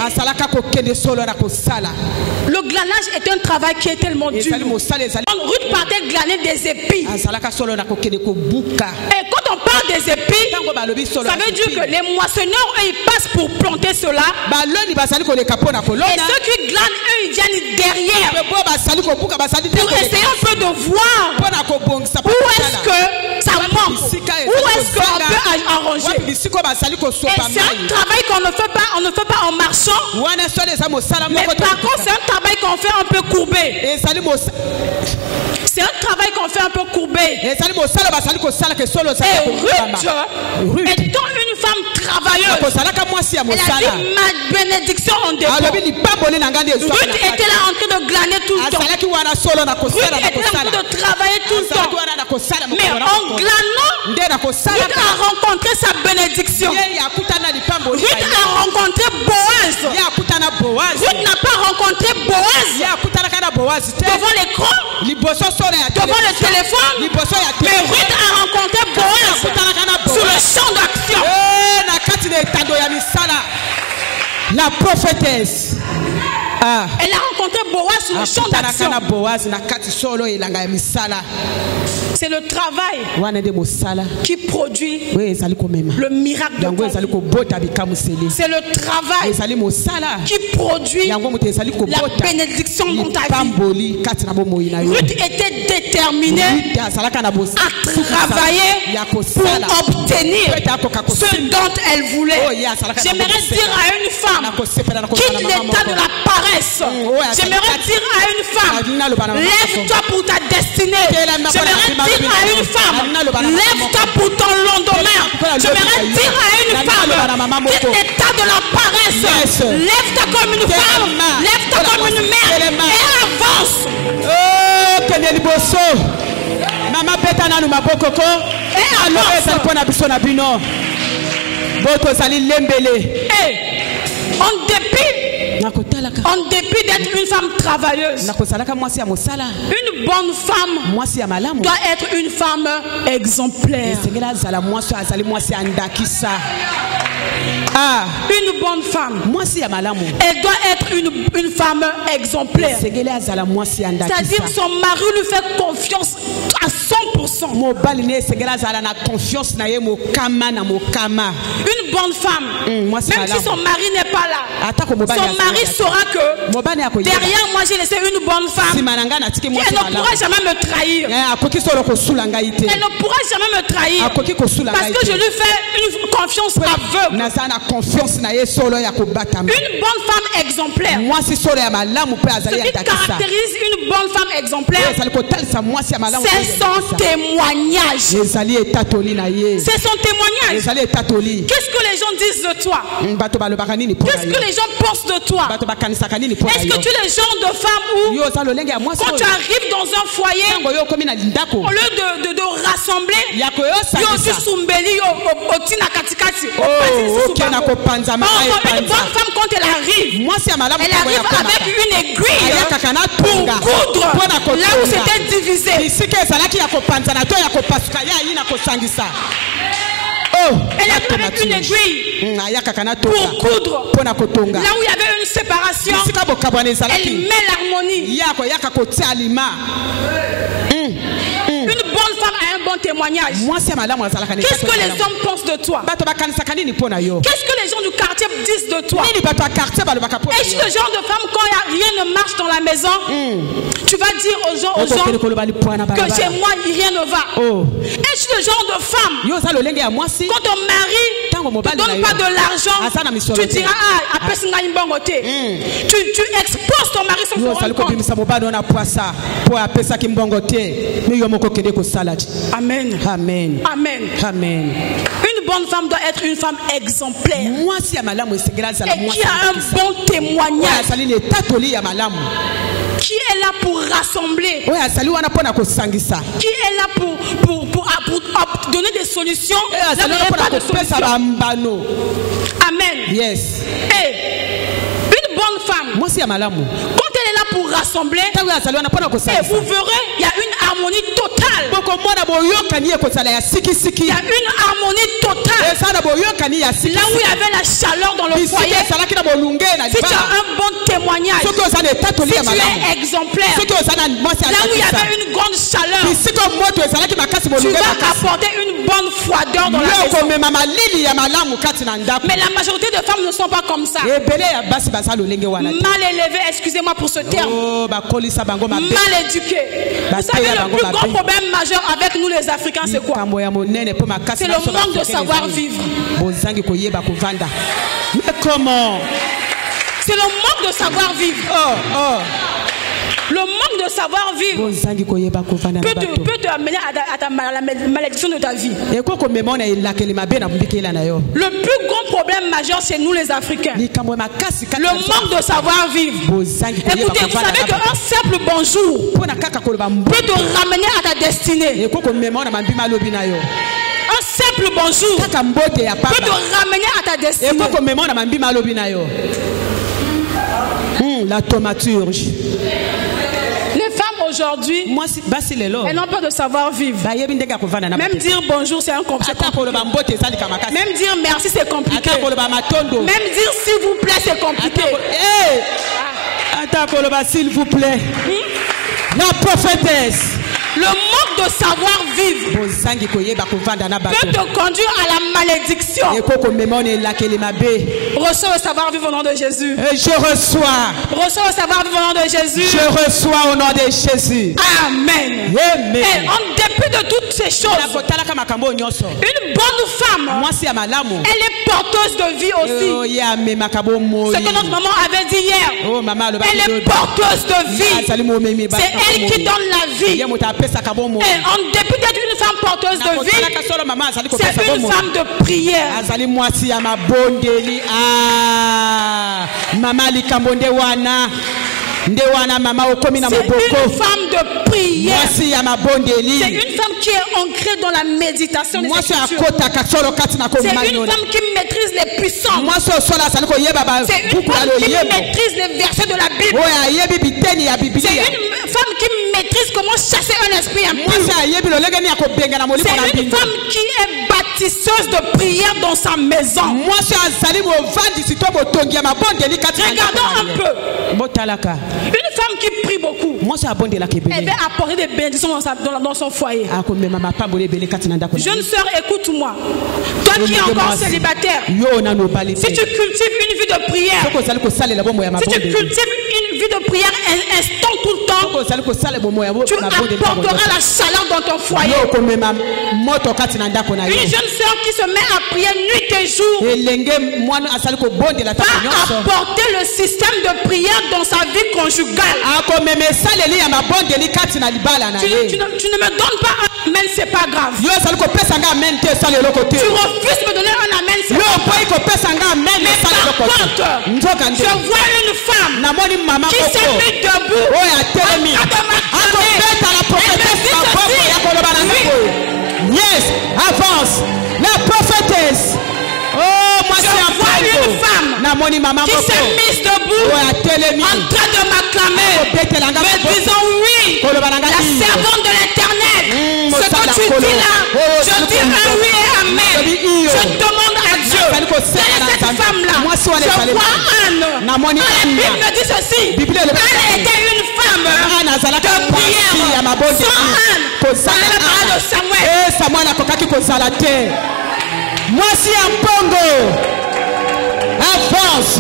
Le glanage est un travail qui est tellement dur. Ruth partait glaner des épis. Et quand on parle des épis, ça veut dire que les moissonneurs, eux, ils passent pour planter cela. Et ceux qui glanent, eux, ils viennent derrière pour essayer un peu de voir où est-ce que ça manque, où est-ce qu'on peut arranger. Et c'est un travail qu'on ne fait pas, on ne fait pas en marchant. Mais par contre, c'est un travail qu'on fait un peu courbé. C'est un travail qu'on fait un peu courbé. Et Ruth, étant une femme travailleuse, elle a dit ma bénédiction en dépôt. Ruth était là en train de glaner tout le temps. Ruth était en train de travailler tout le temps. Mais en glanant, Ruth a rencontré sa bénédiction. Ruth a rencontré Boaz. Ruth n'a pas rencontré Boaz devant l'écran, devant le téléphone. Mais Ruth a rencontré Boaz sur le champ d'action. La prophétesse. Elle a rencontré Boaz sur le champ d'action. C'est le travail qui produit le miracle de ta vie. C'est le travail qui produit la bénédiction dans ta vie. Ruth était déterminée à travailler pour obtenir ce dont elle voulait. J'aimerais dire à une femme, quitte l'état de la paresse. J'aimerais dire à une femme, lève-toi pour ta destinée. J'aimerais dire à une femme, lève-toi pour ton lendemain. J'aimerais dire à une femme, quitte l'état de la paresse. Lève-toi comme une femme, lève-toi comme une mère et avance. Oh, Keneli Bosso. Maman Betana nous mabokoko. Et avance. En dépit d'être une femme travailleuse, une bonne femme doit être une femme exemplaire. Une bonne femme, elle doit être une femme exemplaire. C'est-à-dire son mari lui fait confiance à 100%. Une bonne femme, même si son mari n'est pas là, son mari saura que derrière moi j'ai laissé une bonne femme. Elle ne pourra jamais me trahir. Elle ne pourra jamais me trahir parce que je lui fais une confiance aveugle. Une bonne femme exemplaire. Ce qui caractérise une bonne femme exemplaire, c'est son témoignage. C'est son témoignage. Qu'est-ce que les gens disent de toi? Qu'est-ce que les gens pensent de toi? Est-ce que tu es le genre de femme où quand tu arrives dans un foyer, au lieu de rassembler, une bonne femme quand elle arrive avec une aiguille pour coudre là où c'était divisé. Elle arrive avec une aiguille pour coudre là où il y avait une séparation. Elle met l'harmonie. Une bonne femme a un bon témoignage. Qu'est-ce que les hommes pensent de toi? Qu'est-ce que les gens du quartier disent de toi? Est-ce le genre de femme quand rien ne marche dans la maison, tu vas dire aux gens que chez moi rien ne va? Est-ce le genre de femme quand ton mari donne pas de l'argent, tu diras tu exposes ton mari sans se rendre compte. Amen. Amen. Amen. Amen. Une bonne femme doit être une femme exemplaire et qui a un bon témoignage, qui est là pour rassembler, qui est là pour donner des solutions là où il n'y a pas de solution. Amen. Yes. Et une bonne femme, quand elle est là pour rassembler, et vous verrez, il y a une harmonie totale. Il y a une harmonie totale. Là où il y avait la chaleur dans le foyer, si tu as un bon témoignage, si tu es exemplaire, là où il y avait une grande chaleur, tu vas apporter une bonne froideur dans la maison. Mais la majorité des femmes ne sont pas comme ça. Mal élevées, excusez-moi pour ce terme. Mal éduquées. Vous savez, le plus grand problème majeur avec nous les Africains, c'est quoi? C'est le manque de savoir-vivre. Mais comment? C'est le manque de savoir-vivre. Le manque de savoir-vivre peut te amener à la malédiction de ta vie. Le plus grand problème majeur, c'est nous les Africains. Le manque de savoir-vivre. Écoutez, vous savez qu'un simple bonjour peut te ramener à ta destinée. Un simple bonjour peut te ramener à ta destinée. La thaumaturge. Les femmes aujourd'hui, elles n'ont pas de savoir-vivre. Même dire bonjour, c'est un compliqué. Même dire merci, c'est compliqué. Même dire s'il vous plaît, c'est compliqué. S'il vous plaît. La prophétesse. Le manque de savoir-vivre peut te conduire à la malédiction. Reçois le savoir-vivre au nom de Jésus. Je reçois. Reçois le savoir-vivre au nom de Jésus. Je reçois au nom de Jésus. Amen. Amen. Et en dépit de toutes ces choses, une bonne femme, elle est porteuse de vie aussi. Ce que notre maman avait dit hier. Elle est porteuse de vie. C'est elle qui donne la vie. Et en dépit d'être une femme porteuse de vie, c'est une femme de prière. C'est une femme de prière. C'est une femme qui est ancrée dans la méditation des Écritures. C'est une femme qui maîtrise les puissants. C'est une femme qui maîtrise les versets de la Bible. C'est une femme qui maîtrise comment chasser un esprit impur. C'est une femme qui est bâtisseuse de prière dans sa maison. Regardons un peu. Une femme qui prie beaucoup, elle va apporter des bénédictions dans son foyer. Jeune sœur, écoute-moi. Toi qui es encore célibataire, si tu cultives une vie de prière, si tu cultives une vie de prière instant tout le temps, tu apporteras la chaleur dans ton foyer. Une jeune sœur qui se met à prier nuit et jour va apporter le système de prière dans sa vie conjugale. Tu ne me donnes pas un amen, c'est pas grave. Tu refuses de me donner un amen, c'est pas grave. Mais par contre, je vois une femme qui s'est mise debout Yes, avance. La prophétesse. Oh, moi je vois une femme qui s'est mise debout en train de m'acclamer, me disant oui, la servante de l'Éternel. Ce que tu dis là, je dis un oui et amen. Je demande à Dieu, quelle est cette femme-là? Je vois Anne. La Bible me dit ceci. Elle était une femme de prière. Sans Anne, on parle de Samuel. Moi si un pongo avance.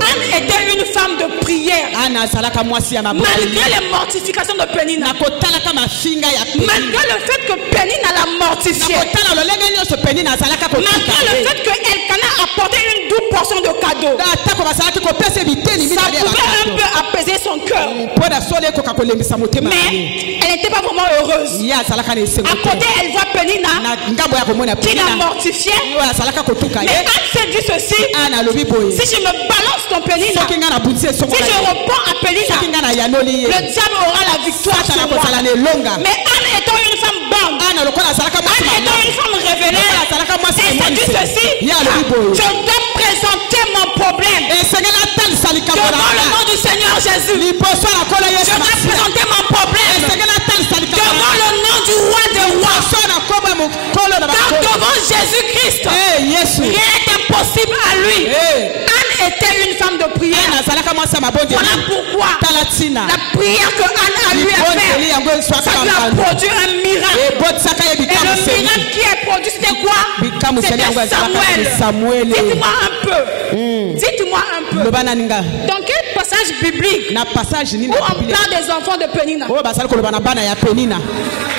Anne était une femme de prière. malgré les mortifications de Pénina, malgré le fait que Pénina l'a mortifié, malgré le fait que Elkana a apporté une double portion de cadeaux, ça pouvait un peu apaiser son cœur, mais elle n'était pas vraiment heureuse. À côté, elle voit Pénina qui l'a mortifié, mais Anne s'est dit ceci: si je me balance ton Pénina, si je réponds à Pénina, le diable aura la victoire sur moi. Mais Anne étant une femme bonne, Anne étant une femme révélée, elle s'est dit ceci: je dois présenter mon problème devant le nom du Seigneur Jésus. Je dois présenter mon problème devant le nom du roi des rois. Car devant Jésus-Christ, rien n'est impossible à lui. Anne était une femme de prière. Voilà pourquoi la prière que Anne a lui a fait, ça lui a produit un miracle. Et le miracle qui est produit, c'était quoi? C'était Samuel. Dites-moi un peu. Dites-moi un peu. Dans quel passage biblique où on parle des enfants de Pénina?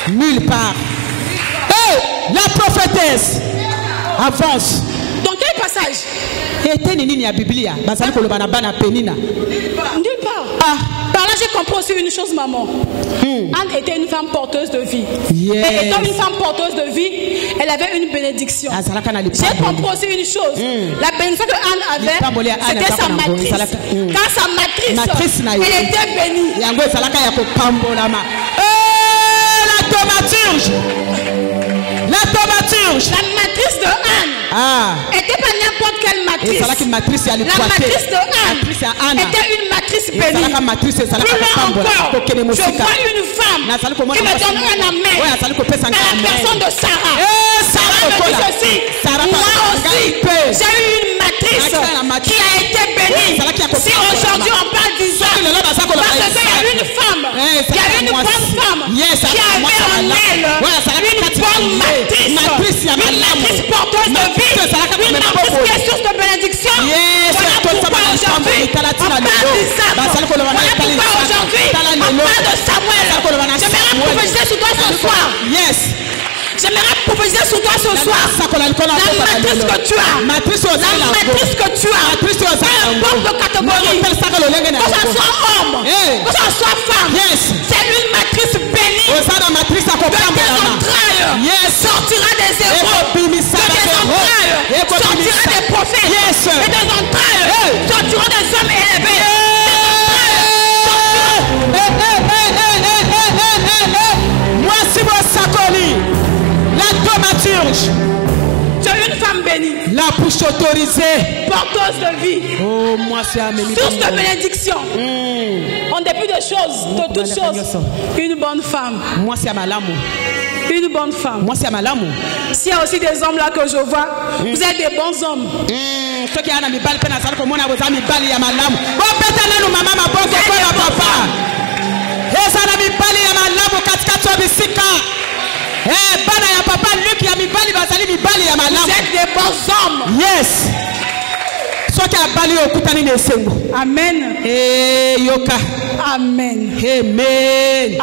Nulle part. Hey, la prophétesse avance. Dans quel passage? Nulle part. Par là, j'ai compris aussi une chose, maman. Anne était une femme porteuse de vie. Et étant une femme porteuse de vie, elle avait une bénédiction. J'ai compris aussi une chose. La bénédiction que Anne avait, c'était sa matrice. Quand sa matrice, elle était bénie. La thaumaturge. La matrice de Anne n'était pas n'importe quelle matrice. La matrice de Anne était une matrice bénie. Plus loin encore, je vois une femme qui me donne un amen à la personne de Sarah. Sarah me dit ceci: moi aussi, j'ai eu une matrice qui a été bénie. Si aujourd'hui on parle d'Isaac, parce qu'il y a une femme, il y a une bonne femme qui avait en elle une bonne matrice, une matrice porteuse de vie, une matrice qui est source de bénédiction. Voilà pourquoi aujourd'hui on parle d'Isaac. Voilà pourquoi aujourd'hui on parle de Samuel. J'aimerais prophétiser sur toi ce soir. J'aimerais prophétiser sur toi ce soir. La matrice que tu as, peu importe de catégorie, que ce soit homme, que ce soit femme, c'est une matrice bénie. De tes entrailles sortira des héros, de tes entrailles sortira des prophètes, de tes entrailles sortira des hommes élevés. La thaumaturge. Tu es une femme bénie. La bouche autorisée. Porteuse de vie. Oh, moi c'est source de bénédiction. En dépit de choses, de toutes choses. Une bonne femme. Moi c'est Malamu. Une bonne femme. Moi c'est Malamu. S'il y a aussi des hommes là que je vois, vous êtes des bons hommes. Ceux qui ont mis balle peine à salle comme on a mis balle ya Malamu. Bon peut-être nous maman ma bonne papa. Et ça n'a mis balle ya Malamu 4 bisika. Bana ya papa Luc ya mibali bazali mibali ya malamu. Vous êtes des bons hommes. Yes. Soki abali okutani na esengo. Amen. Yoka. Amen. Amen.